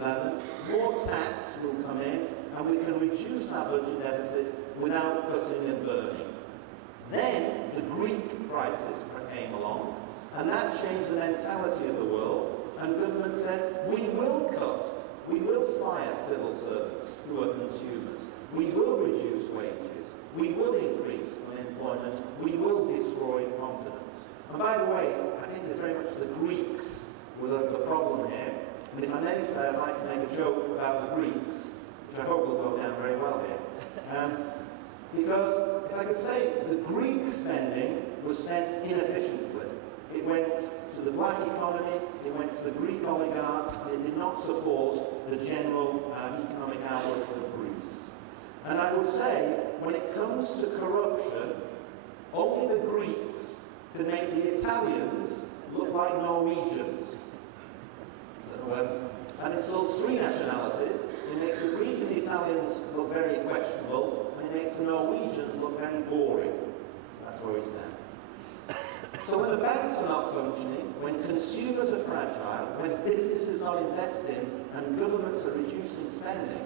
2011, more tax will come in, and we can reduce our budget deficits without cutting and burning. Then the Greek crisis came along, and that changed the mentality of the world, and government said, we will cut, we will fire civil servants who are consumers, we will reduce wages, we will increase unemployment, we will destroy confidence. And by the way, I think there's very much the Greeks with the problem here. And if I may say, I'd like to make a joke about the Greeks, which I hope will go down very well here. Because, if I could say, the Greek spending was spent inefficiently. It went to the black economy, it went to the Greek oligarchs, and it did not support the general economic outlook of Greece. And I would say, when it comes to corruption, only the Greeks can make the Italians look like Norwegians. And it's those three nationalities. It makes the Greek and the Italians look very questionable, and it makes the Norwegians look very boring. That's where we stand. So when the banks are not functioning, when consumers are fragile, when business is not investing, and governments are reducing spending,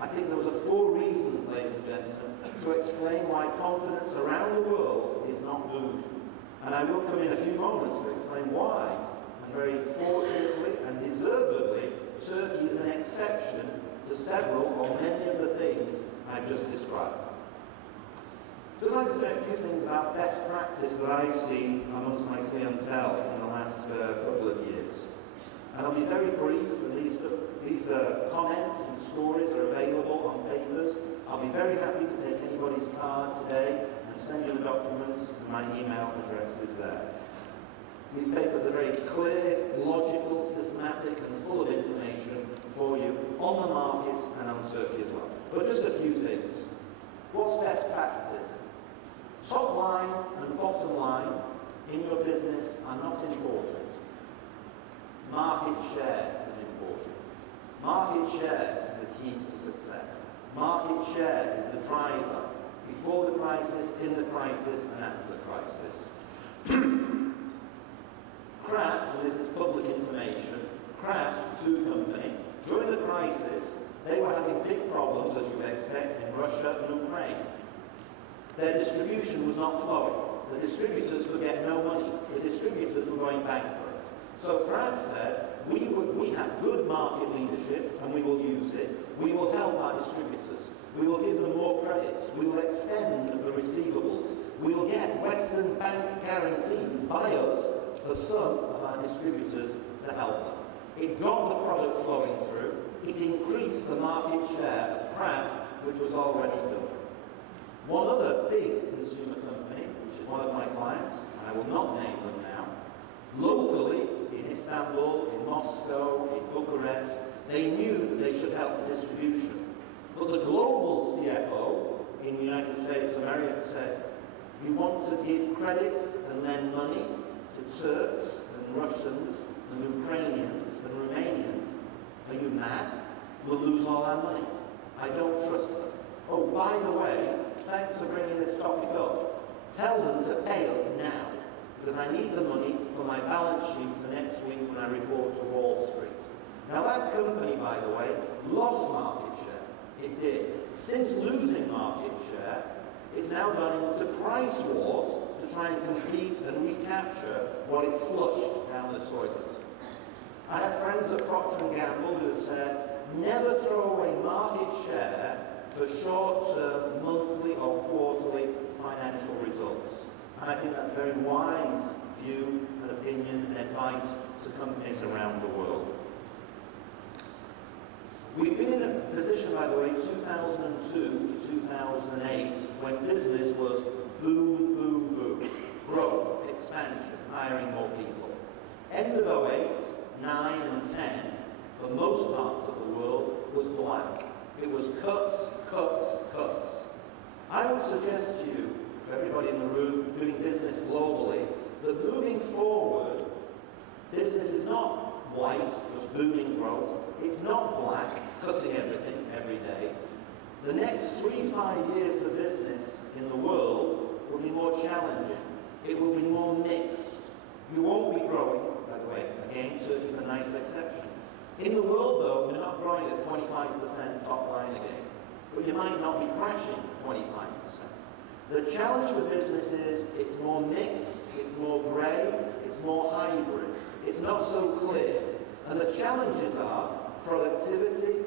I think those are four reasons, ladies and gentlemen, to explain why confidence around the world is not moving. And I will come in a few moments to explain why. And very fortunately and deservedly, Turkey is an exception to several or many of the things I've just described. Just like to say a few things about best practice that I've seen amongst my clientele in the last couple of years. And I'll be very brief, and these comments and stories are available on papers. I'll be very happy to take anybody's card today and send you the documents, and my email address is there. These papers are very clear, logical, systematic, and full of information for you on the markets and on Turkey as well. But just a few things. What's best practice? Top line and bottom line in your business are not important. Market share is important. Market share is the key to success. Market share is the driver before the crisis, in the crisis, and after the crisis. Kraft, and this is public information, Kraft Food Company, during the crisis, they were having big problems, as you would expect, in Russia and Ukraine. Their distribution was not flowing. The distributors could get no money. The distributors were going bankrupt. So Kraft said, we have good market leadership, and we will use it. We will help our distributors. We will give them more credits. We will extend the receivables. We will get Western bank guarantees by us for some of our distributors to help them. It got the product flowing through. It increased the market share of Kraft, which was already good. One other big consumer company, which is one of my clients, and I will not name them now, locally in Istanbul, in Moscow, in Bucharest, they knew that they should help the distribution. But the global CFO in the United States of America said, you want to give credits and lend money to Turks and Russians and Ukrainians and Romanians? Are you mad? We'll lose all our money. I don't trust them. Oh, by the way, thanks for bringing this topic up. Tell them to pay us now, because I need the money for my balance sheet for next week when I report to Wall Street. Now that company, by the way, lost market share. It did. Since losing market share, it's now gone into price wars to try and compete and recapture what it flushed down the toilet. I have friends at Procter & Gamble who have said, never throw away market share for short-term, monthly or quarterly financial results. And I think that's a very wise view and opinion and advice to companies around the world. We've been in a position, by the way, 2002 to 2008, when business was boom, boom, boom. Growth, expansion, hiring more people. End of 08, 9 and 10, for most parts of the world, was black. It was cuts, cuts, cuts. I would suggest to you, for everybody in the room doing business globally, that moving forward, business is not white, just booming growth. It's not black, cutting everything every day. The next 3-5 years for business in the world will be more challenging. It will be more mixed. You won't be growing, by the way. Again, Turkey's a nice exception. In the world, though, you're not growing at 25% top line again, but you might not be crashing 25%. The challenge for business is it's more mixed, it's more grey, it's more hybrid, it's not so clear. And the challenges are productivity,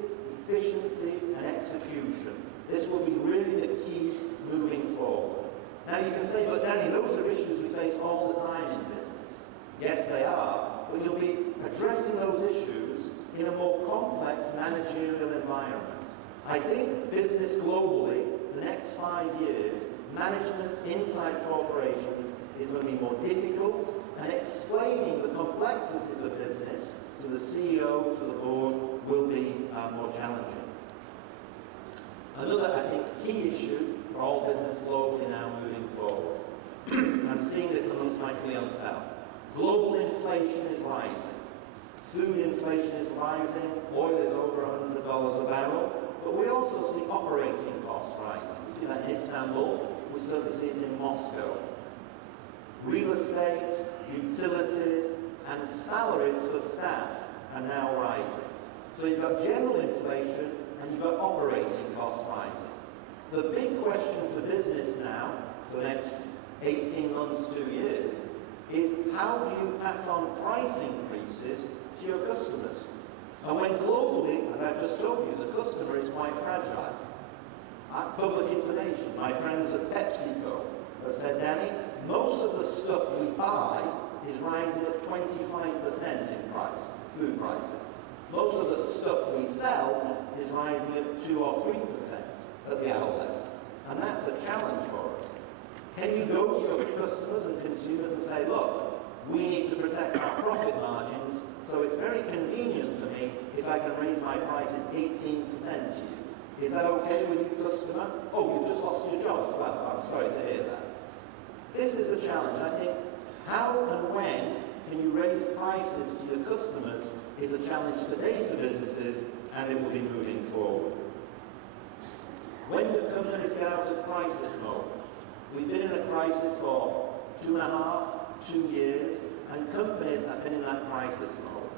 efficiency, and execution. This will be really the key moving forward. Now you can say, but Danny, those are issues we face all the time in business. Yes, they are, but you'll be addressing those issues in a more complex managerial environment. I think business globally, the next 5 years, management inside corporations is going to be more difficult, and explaining the complexities of business to the CEO, to the board, will be more challenging. Another, I think, key issue for all business globally now moving forward, I'm seeing this amongst my clientele. Global inflation is rising. Food inflation is rising. Oil is over $100 a barrel. But we also see operating costs rising. We see that in Istanbul. We certainly see it in Moscow. Real estate, utilities, and salaries for staff are now rising. So you've got general inflation and you've got operating costs rising. The big question for business now, for the next 18 months, 2 years, is how do you pass on price increases to your customers? And when globally, as I've just told you, the customer is quite fragile. Public information, my friends at PepsiCo have said, Danny, most of the stuff we buy is rising at 25% in price, food prices. Most of the stuff we sell is rising at 2 or 3% at the outlets. And that's a challenge for us. Can you go to your customers and consumers and say, look, we need to protect our profit margins, so it's very convenient for me if I can raise my prices 18% to you. Is that okay with you, customer? Oh, you've just lost your job. Well, I'm sorry to hear that. This is the challenge. I think how and when can you raise prices to your customers is a challenge today for businesses, and it will be moving forward. When do companies get out of crisis mode? We've been in a crisis for 2.5, 2 years, and companies have been in that crisis mode.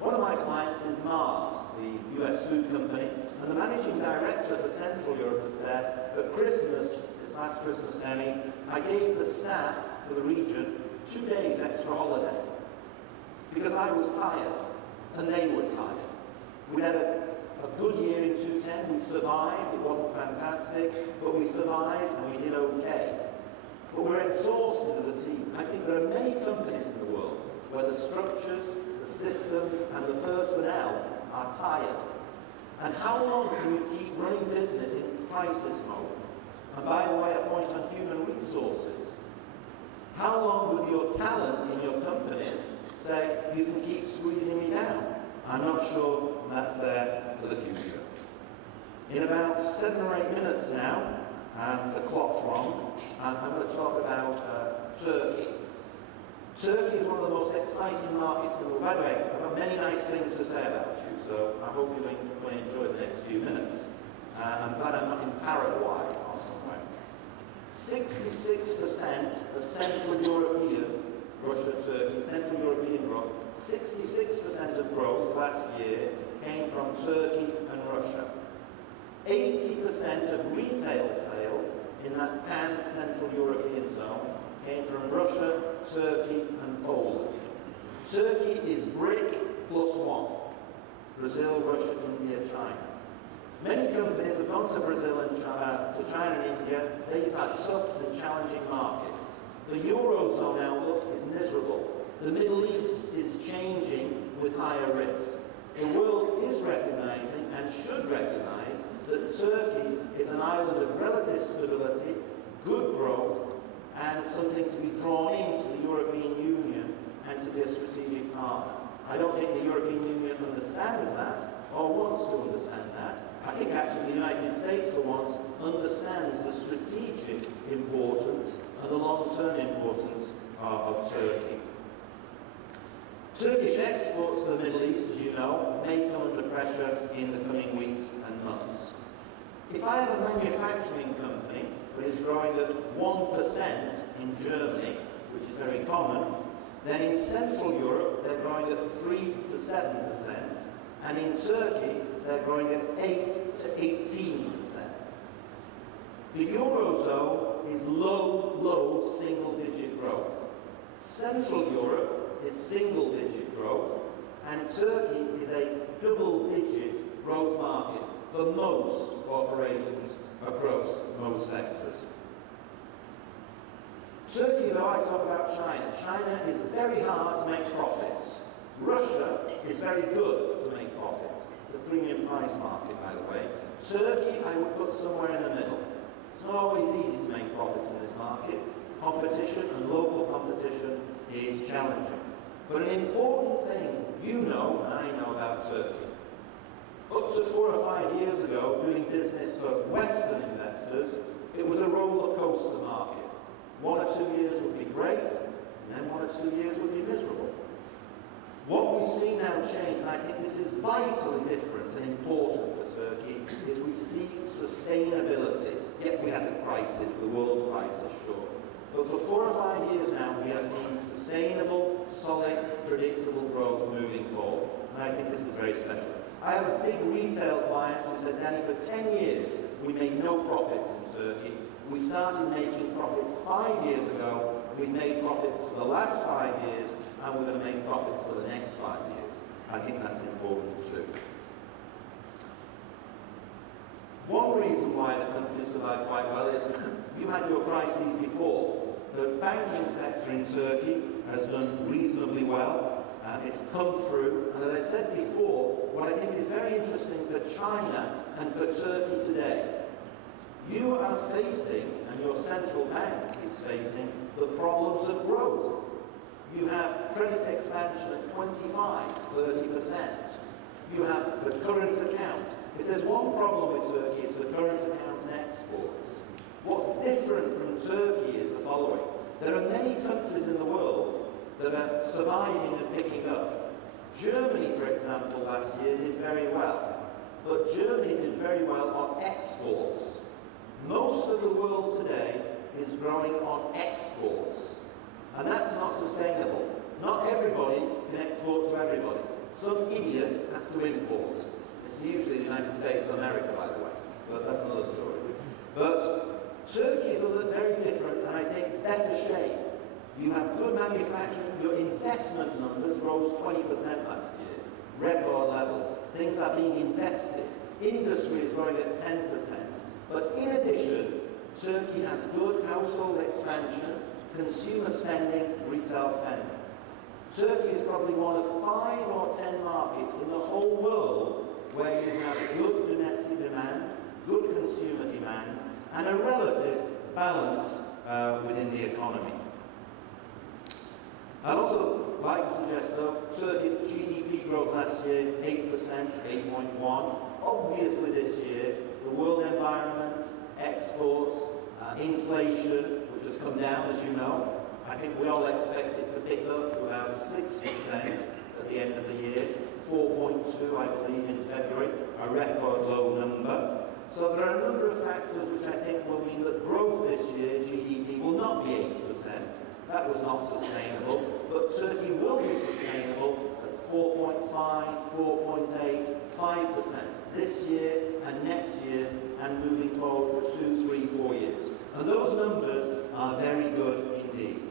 One of my clients is Mart, the US food company, and the managing director for Central Europe has said, at Christmas, this last Christmas, Danny, I gave the staff for the region 2 days extra holiday because I was tired and they were tired. We had a good year in 2010. We survived. It wasn't fantastic, but we survived and we did okay. But we're exhausted as a team. I think there are many companies in the world where the structures, the systems, and the personnel are tired. And how long can you keep running business in crisis mode? And by the way, a point on human resources. How long will your talent in your companies say, you can keep squeezing me down? I'm not sure that's there for the future. In about 7 or 8 minutes now, the clock's wrong, I'm going to talk about Turkey. Turkey is one of the most exciting markets in the world. By the way, I've got many nice things to say about you, so I hope you're going to enjoy the next few minutes. I'm glad I'm not in Paraguay or somewhere. 66% of Central European, Russia, Turkey, Central European growth, 66% of growth last year came from Turkey and Russia. 80% of retail sales in that pan-Central European zone came from Russia, Turkey, and Poland. Turkey is BRIC +1. Brazil, Russia, India, China. Many companies have gone to Brazil and China and India. These are tough and challenging markets. The Eurozone outlook is miserable. The Middle East is changing with higher risk. The world is recognizing and should recognize that Turkey is an island of relative stability, good growth, and something to be drawn into the European Union and to be a strategic partner. I don't think the European Union understands that or wants to understand that. I think actually the United States for once understands the strategic importance and the long-term importance of Turkey. Turkish exports to the Middle East, as you know, may come under pressure in the coming weeks and months. If I have a manufacturing company that is growing at 1% in Germany, which is very common, then in Central Europe they're growing at 3 to 7%, And in Turkey, they're growing at 8 to 18%. The Eurozone is low single-digit growth. Central Europe is single-digit growth, and Turkey is a double-digit growth market for most corporations across most sectors. Turkey, though, I talk about China. China is very hard to make profits. Russia is very good to make profits. It's a premium price market, by the way. Turkey, I would put somewhere in the middle. It's not always easy to make profits in this market. Competition and local competition is challenging. But an important thing you know and I know about Turkey. Up to 4 or 5 years ago, doing business for Western investors, it was a roller coaster market. 1 or 2 years would be great, and then 1 or 2 years would be miserable. What we see now change, and I think this is vitally different and important for Turkey, is we see sustainability. Yet we had the crisis, the world crisis, sure. But for 4 or 5 years now, we are seeing sustainable, solid, predictable growth moving forward. And I think this is very special. I have a big retail client who said, Danny, for 10 years, we made no profits in Turkey. We started making profits 5 years ago. We've made profits for the last 5 years, and we're going to make profits for the next 5 years. I think that's important too. One reason why the country survived quite well is you had your crises before. The banking sector in Turkey has done reasonably well. It's come through, and as I said before, what I think is very interesting for China and for Turkey today, you are facing, and your central bank is facing, the problems of growth. You have credit expansion at 25, 30%. You have the current account. If there's one problem with Turkey, it's the current account and exports. What's different from Turkey is the following. There are many countries in the world that are surviving and picking up. Germany, for example, last year did very well. But Germany did very well on exports. Most of the world today is growing on exports. And that's not sustainable. Not everybody can export to everybody. Some idiot has to import. It's usually the United States of America, by the way. But that's another story. But Turkey is very different, and I think better shape. You have good manufacturing. Your investment numbers rose 20% last year. Record levels. Things are being invested. Industry is growing at 10%. But in addition, Turkey has good household expansion, consumer spending, retail spending. Turkey is probably one of 5 or 10 markets in the whole world where you have good domestic demand, good consumer demand, and a relative balance within the economy. I'd also like to suggest, though, Turkey's GDP growth last year, 8%, 8.1. Obviously this year, the world environment, exports, inflation, which has come down, as you know. I think we all expect it to pick up to about 6% at the end of the year. 4.2, I believe, in February, a record low number. So there are a number of factors which I think will mean that growth this year, GDP, will not be 8%. That was not sustainable. But Turkey will be sustainable at 4.5, 4.8, 5% this year and next year and moving forward for 2, 3, 4 years. And those numbers are very good indeed.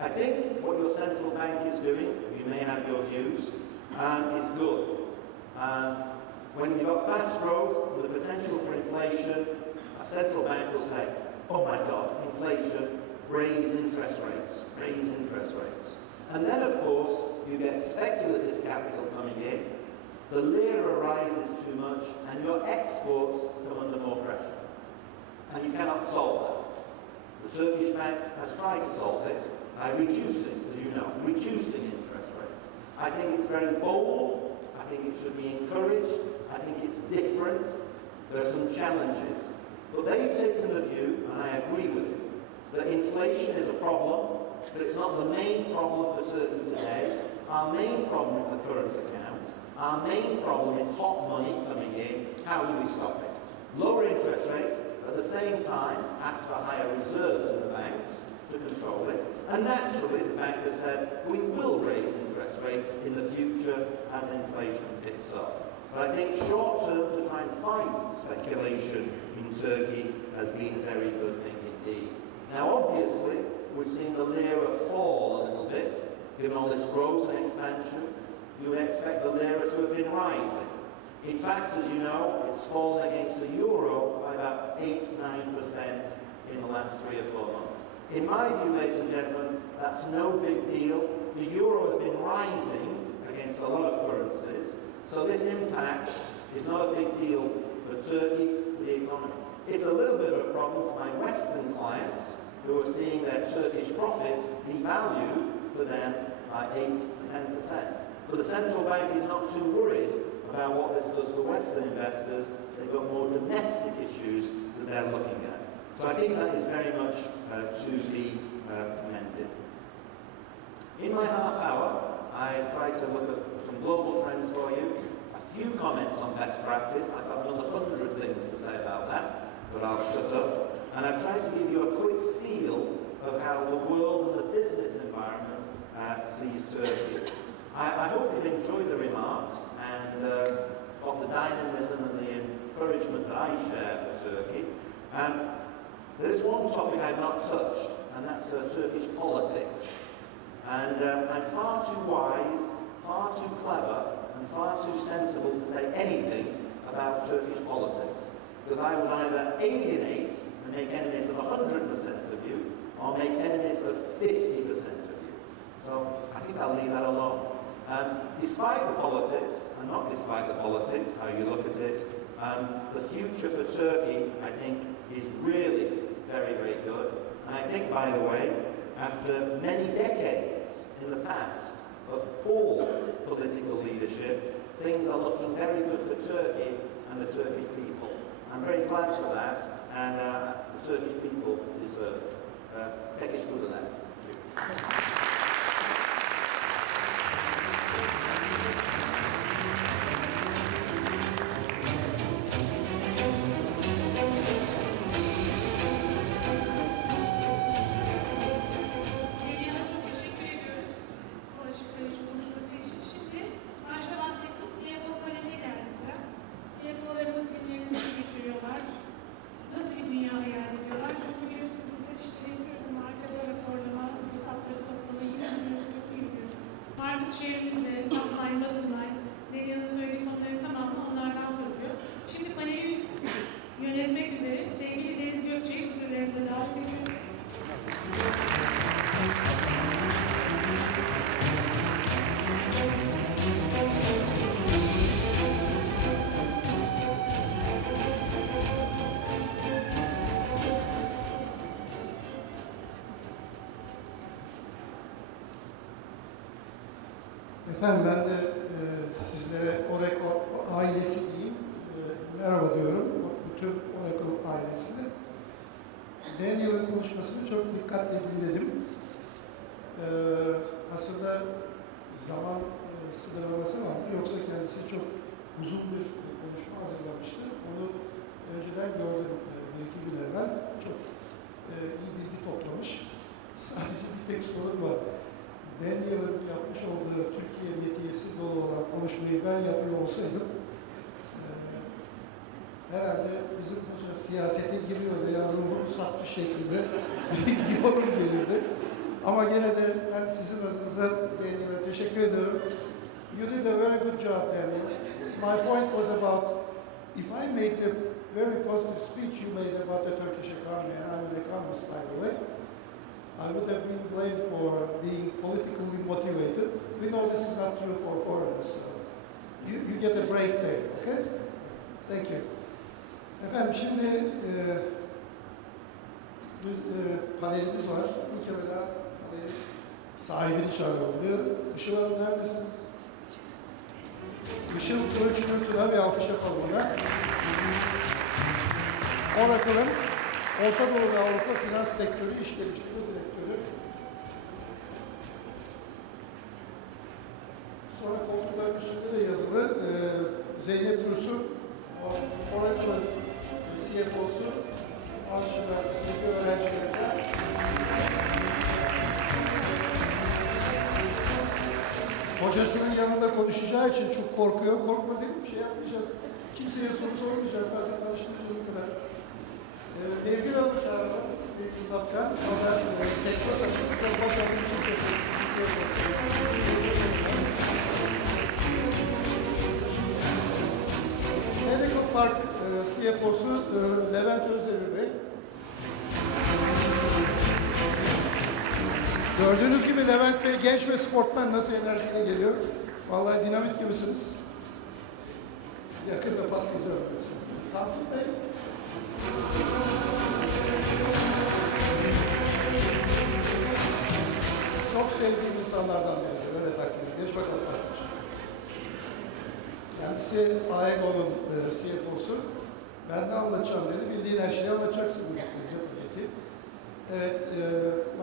I think what your central bank is doing, you may have your views, is good. When you've got fast growth, with the potential for inflation, a central bank will say, oh my God, inflation, raise interest rates, raise interest rates. And then, of course, you get speculative capital coming in, the lira rises too much, and your exports come under more pressure. And you cannot solve that. The Turkish bank has tried to solve it by reducing, as you know, reducing interest rates. I think it's very bold. I think it should be encouraged. I think it's different. There are some challenges. But they've taken the view, and I agree with it, that inflation is a problem, but it's not the main problem for Turkey today. Our main problem is the current account. Our main problem is hot money coming in. How do we stop it? Lower interest rates, at the same time, ask for higher reserves in the banks to control it. And naturally, the bank has said, we will raise interest rates in the future as inflation picks up. But I think short term, to try and fight speculation in Turkey has been a very good thing indeed. Now obviously, we've seen the lira fall a little bit. Given all this growth and expansion, you would expect the lira to have been rising. In fact, as you know, it's fallen against the euro by about 8-9% in the last 3 or 4 months. In my view, ladies and gentlemen, that's no big deal. The euro has been rising against a lot of currencies, so this impact is not a big deal for Turkey, for the economy. It's a little bit of a problem for my Western clients who are seeing their Turkish profits devalue for them by 8 to 10%. But the central bank is not too worried about what this does for Western investors. They've got more domestic issues that they're looking at. So I think that is very much to be commended. In my half hour, I try to look at some global trends for you, a few comments on best practice. I've got another 100 things to say about that, but I'll shut up. And I've tried to give you a quick feel of how the world and the business environment sees Turkey. I hope you've enjoyed the remarks and of the dynamism and the encouragement that I share for Turkey. There is one topic I've not touched, and that's Turkish politics. And I'm far too wise, far too clever, and far too sensible to say anything about Turkish politics. Because I would either alienate and make enemies of 100% of you, or make enemies of 50% of you. So I think I'll leave that alone. Despite the politics, and not despite the politics, how you look at it, the future for Turkey, I think, is really very, very good. And I think, by the way, after many decades in the past of poor political leadership, things are looking very good for Turkey and the Turkish people. I'm very glad for that, and the Turkish people deserve it. Take a good at that. Şehrimizde top-line, bottom-line, Daniel'ın söylediği konuların tamamı onlardan soruluyor. Şimdi paneli yönetmek üzere sevgili Deniz Gökçe'yi huzurlarınıza davet ediyorum. Efendim ben de sizlere Oracle ailesi diyeyim. Merhaba diyorum. Bütün Oracle ailesine. Daniel'ın konuşmasını çok dikkatle dinledim. Aslında zaman sınırlaması vardı. Yoksa kendisi çok uzun bir konuşma hazırlamıştı. Onu önceden gördüm bir iki gün evvel. Çok iyi bilgi toplamış. Sadece bir tek sorun var. Daniel'ın yapmış olduğu Türkiye metiyesi dolu olan konuşmayı ben yapıyor olsaydım herhalde bizim hoca siyasete giriyor veya ruhunu satmış şeklinde bir yorum gelirdi. Ama gene de ben sizin adınıza Daniel'e teşekkür ediyorum. You did a very good job, Daniel. My point was about if I made the very positive speech you made about the Turkish economy, and I'm an economist by the way, I would have been blamed for being politically motivated. We know this is not true for foreigners. So you get a break there, okay? Thank you. Efendim şimdi panelimiz var. İlk evvela panelin sahibini çağıralım diyor. Işıl Hanım neredesiniz? Işıl Kılıçkırt'ına bir alkış yapalım ona. Oracle'ın Orta Doğu ve Avrupa Finans Sektörü İş Geliştirme Direktörü. Sonra koltukların üstünde de yazılı Zeynep Rus'u, Oracle'ın CFO'su, Boğaziçi Üniversitesi'ndeki öğrencilerinden hocasının yanında konuşacağı için çok korkuyor. Korkmaz dedim, bir şey yapmayacağız. Kimseye soru sormayacağız, sadece tanıştıracağız bu kadar. Devgül Hanım çağıralım, Devgül Muzaffer. O da Teknos açıp çok başarılı için teşekkür Medical Park CFO'su Levent Özdemir Bey. Gördüğünüz gibi Levent Bey genç ve sportman, nasıl enerjiyle geliyor? Vallahi dinamit gibisiniz. Yakında patlayacağım siz. Tankut Bey. Çok sevdiğim insanlardan biri. Öyle takdir edin. Geç bakalım. Kendisi AEGO'nun CFO'su. Ben de anlatacağım dedi. Bildiğin her şeyi anlatacaksın bizde tabii ki. Evet,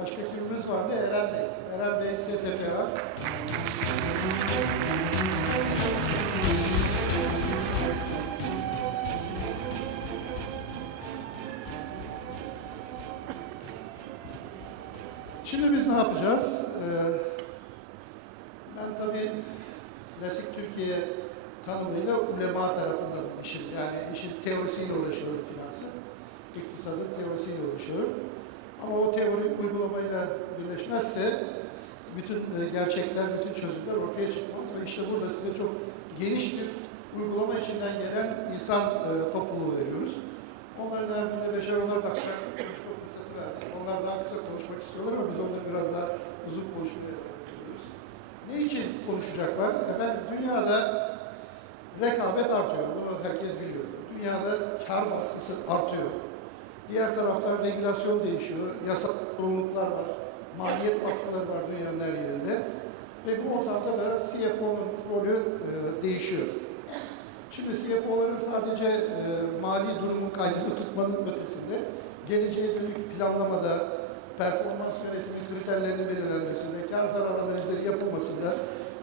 başka kimimiz vardı? Eren Bey. Eren Bey, STFA. Şimdi biz ne yapacağız? Ben tabii klasik Türkiye tanımıyla ulema tarafından işim, yani işin teorisiyle uğraşıyorum finansın. İktisadın teorisiyle uğraşıyorum. Ama o teori uygulamayla birleşmezse bütün gerçekler, bütün çözümler ortaya çıkmaz ve işte burada size çok geniş bir uygulama içinden gelen insan topluluğu veriyoruz. Onların her birine 5-10 dakika konuşma fırsatı verdik. Onlar daha kısa konuşmak istiyorlar ama biz onları biraz daha uzun konuşmaya yapıyoruz. Ne için konuşacaklar? Efendim, dünyada rekabet artıyor. Bunu herkes biliyor. Dünyada kar baskısı artıyor. Diğer taraftan regülasyon değişiyor, yasal sorumluluklar var, maliyet baskıları var dünyanın her yerinde. Ve bu ortamda da CFO'nun rolü değişiyor. Şimdi CFO'ların sadece mali durumun kaydını tutmanın ötesinde, geleceğe dönük planlamada, performans yönetimi kriterlerinin belirlenmesinde, kar zarar analizleri yapılmasında,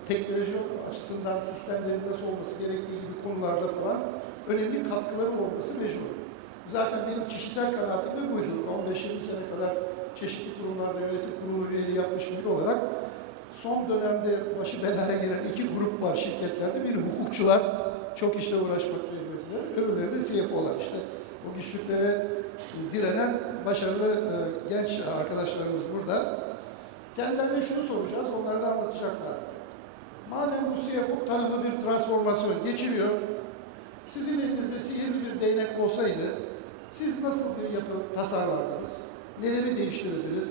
teknoloji açısından sistemlerin nasıl olması gerektiği gibi konularda falan önemli katkıları olması mecbur. Zaten benim kişisel kanaatim de buydu. 15-20 sene kadar çeşitli kurumlarda yönetim kurulu üyeliği yapmış biri olarak son dönemde başı belaya giren iki grup var şirketlerde. Biri hukukçular, çok işle uğraşmak mecburiyetindeler. Öbürleri de CFO'lar. İşte bu güçlüklere direnen başarılı genç arkadaşlarımız burada. Kendilerine şunu soracağız, onları da anlatacaklar. Madem bu CFO tanımı bir transformasyon geçiriyor, sizin elinizde sihirli bir değnek olsaydı, siz nasıl bir yapı tasarlardınız? Neleri değiştirirdiniz?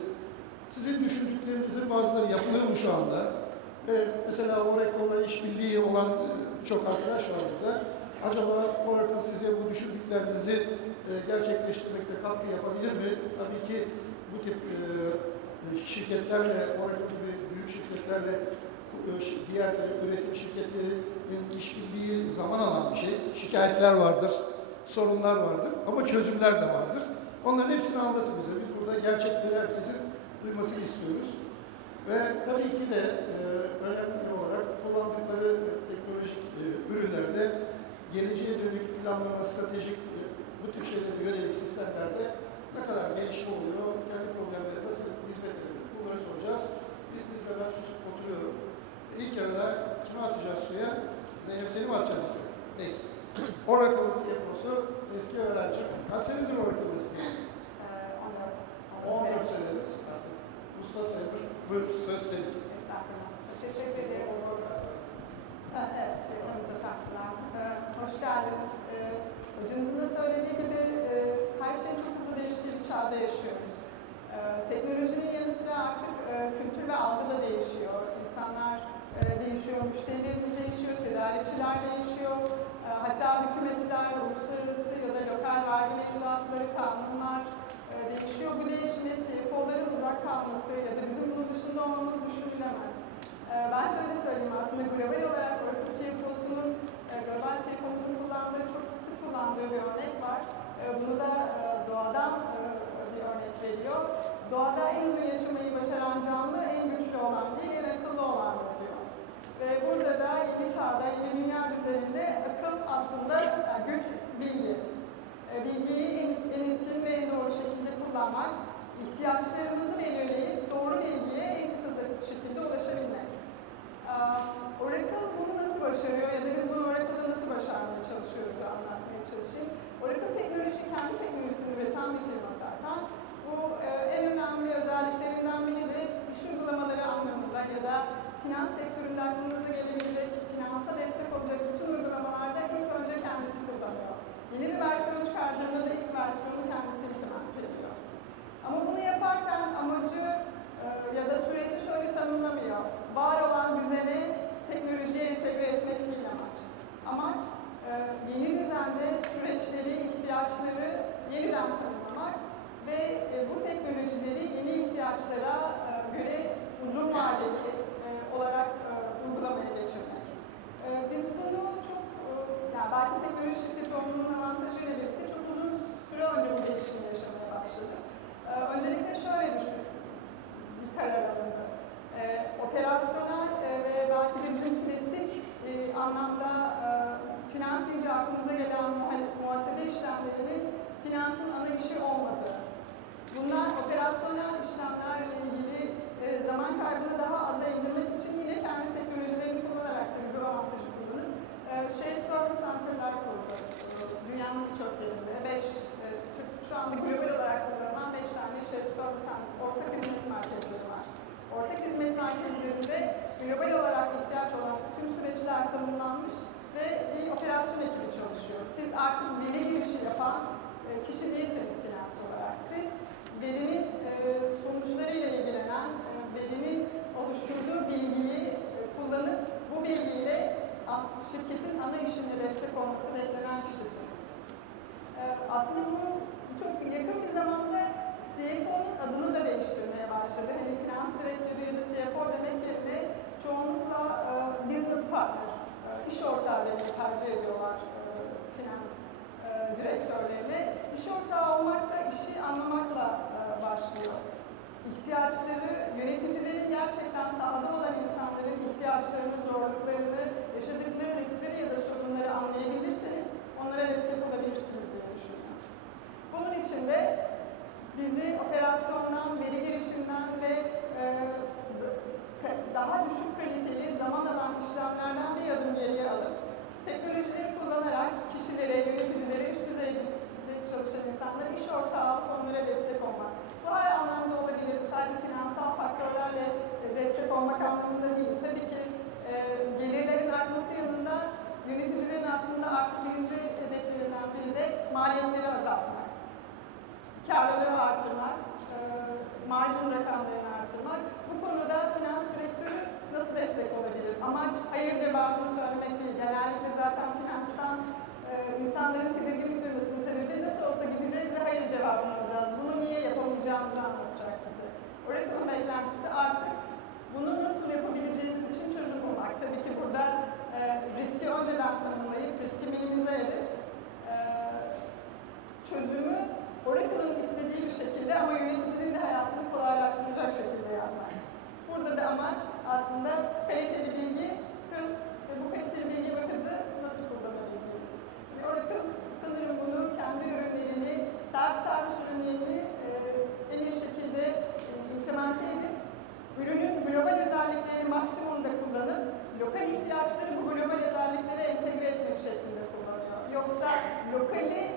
Sizin düşündüklerinizin bazıları yapılıyor mu şu anda? Mesela Oracle'la işbirliği olan çok arkadaş var burada. Acaba Oracle size bu düşündüklerinizi gerçekleştirmekte katkı yapabilir mi? Tabii ki bu tip şirketlerle, Oracle gibi büyük şirketlerle diğer üretim şirketlerinin işbirliği zaman alan bir şey. Şikayetler vardır, sorunlar vardır ama çözümler de vardır. Onların hepsini anlatın bize. Biz burada gerçekleri herkesin duymasını istiyoruz. Ve tabii ki de önemli olarak kullandıkları teknolojik ürünlerde geleceğe dönük planlama, stratejik bu tür şeylere yönelik sistemlerde ne kadar gelişme oluyor, kendi problemleri nasıl hizmet ediyor, bunları soracağız. İzninizle ben susup oturuyorum. İlk evvela kime atacağız suya? Zeynep, seni mi atacağız? Peki. Oracle'ın CFO'su, eski öğrenci. Kaç senedir Oracle'dasın? 14 senedir. Artık usta sayılır. Buyur, söz senin. Estağfurullah. Teşekkür ederim. Evet, yanımıza taktılar. Hoş geldiniz. Hocamızın da söylediği gibi her şeyin çok hızlı değiştiği bir çağda yaşıyoruz. Teknolojinin yanı sıra artık kültür ve algı da değişiyor. İnsanlar değişiyor, müşterilerimiz değişiyor, tedarikçiler değişiyor. Hatta hükümetler, uluslararası ya da lokal vergi mevzuatları, kanunlar değişiyor. Bu değişimde CFO'ların uzak kalması ya da bizim bunun dışında olmamız düşünülemez. Ben şöyle söyleyeyim, aslında global olarak Oracle CFO'sunun, global CFO'muzun kullandığı, çok sık kullandığı bir örnek var. Bunu da doğadan bir örnek veriyor. Doğada en uzun yaşamayı başaran canlı, en güçlü olan değil, en akıllı olandır diyor. Ve burada da yeni çağda, yeni dünya üzerinde akıl aslında güç, bilgi. Bilgiyi en etkin ve en doğru şekilde kullanmak, ihtiyaçlarımızı belirleyip doğru bilgiye en kısa şekilde ulaşabilmek. Oracle bunu nasıl başarıyor ya da biz bunu Oracle'da nasıl başarmaya çalışıyoruz anlatmaya çalışayım. Oracle teknoloji kendi teknolojisini üreten bir firma zaten. Bu en önemli özelliklerinden biri de iş uygulamaları anlamında ya da finans sektöründe aklınıza gelebilecek, finansa destek olacak bütün uygulamalarda ilk önce kendisi kullanıyor. Yeni bir versiyon çıkardığında da ilk versiyonu kendisi implement ediyor. Ama bunu yaparken amacı ya da süreci şöyle tanımlamıyor. Var olan düzeni teknolojiye entegre etmek değil amaç. Amaç yeni düzende süreçleri, ihtiyaçları yeniden tanımlamak ve bu teknolojileri yeni ihtiyaçlara göre uzun vadeli olarak uygulamaya geçirmek. Biz bunu çok, yani belki teknoloji şirketi olmanın avantajıyla birlikte çok uzun süre önce bu gelişimi yaşamaya başladık. Öncelikle şöyle düşün, bir karar alındı. Operasyonel ve belki de bizim klasik anlamda finans deyince aklımıza gelen muhasebe işlemlerinin finansın ana işi olmadığı. Bunlar operasyonel işlemlerle ilgili zaman kaybını daha aza indirmek için yine kendi teknolojilerini kullanarak tabii bu avantajı kullanıp shared service center'lar kurdu. Dünyanın birçok yerinde 5, şu anda global olarak kullanılan 5 tane shared service center, ortak hizmet merkezleri var. Ortak hizmet merkezlerinde global olarak ihtiyaç olan tüm süreçler tanımlanmış ve bir operasyon ekibi çalışıyor. Siz artık veri girişi yapan kişi değilsiniz finans olarak. Siz verinin sonuçlarıyla ilgilenen, verinin oluşturduğu bilgiyi kullanıp bu bilgiyle şirketin ana işine destek olması beklenen kişisiniz. Aslında bu çok yakın bir zamanda CFO'nun adını da değiştirmeye başladı. Hani finans direktörü ya da CFO demek yerine çoğunlukla business partner, iş ortağı demeyi tercih ediyorlar finans direktörlerine. İş ortağı olmaksa işi anlamakla başlıyor. İhtiyaçları, yöneticilerin gerçekten sahada olan insanların ihtiyaçlarını, zorluklarını, yaşadıkları riskleri ya da sorunları anlayabilirseniz onlara destek olabilirsiniz diye düşünüyorum. Bunun için de bizi operasyondan, veri girişinden ve daha düşük kaliteli zaman alan işlemlerden bir adım geriye alıp teknolojileri kullanarak kişilere, yöneticilere, üst düzeyde çalışan insanlara iş ortağı alıp onlara destek olmak. Bu her anlamda olabilir. Sadece finansal faktörlerle destek olmak anlamında değil. Tabii ki gelirlerin artması yanında yöneticilerin aslında artık birinci hedeflerinden biri de maliyetleri azaltmak. Kârlılığı artırmak, marjin rakamlarını artırmak. Bu konuda finans direktörü nasıl destek olabilir? Amaç hayır cevabını söylemek değil. Genellikle zaten finanstan insanların tedirgin durmasının sebebi nasıl olsa gideceğiz ve hayır cevabını alacağız. Bunu niye yapamayacağımızı anlatacak bize. Oracle'ın beklentisi artık bunu nasıl yapabileceğimiz için çözüm bulmak. Tabii ki burada riski önceden tanımlayıp, riski minimize edip çözümü Oracle'ın istediği bir şekilde ama yöneticinin de hayatını kolaylaştıracak şekilde yapmak. Burada da amaç aslında kaliteli bilgi, hız ve bu kaliteli bilgi ve hızı nasıl kullanabildiğimiz. Oracle sanırım bunu kendi ürünlerini, servis ürünlerini en iyi şekilde implemente edip ürünün global özelliklerini maksimumda kullanıp lokal ihtiyaçları bu global özelliklere entegre etmek şeklinde kullanıyor. Yoksa globali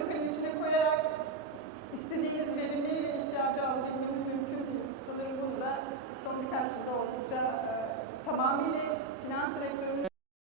lokalin içine koyarak istediğiniz verimi ve ihtiyacı alabilmeniz mümkün değil. Sanırım bunu da son birkaç yılda oldukça tamamıyla finans sektörünün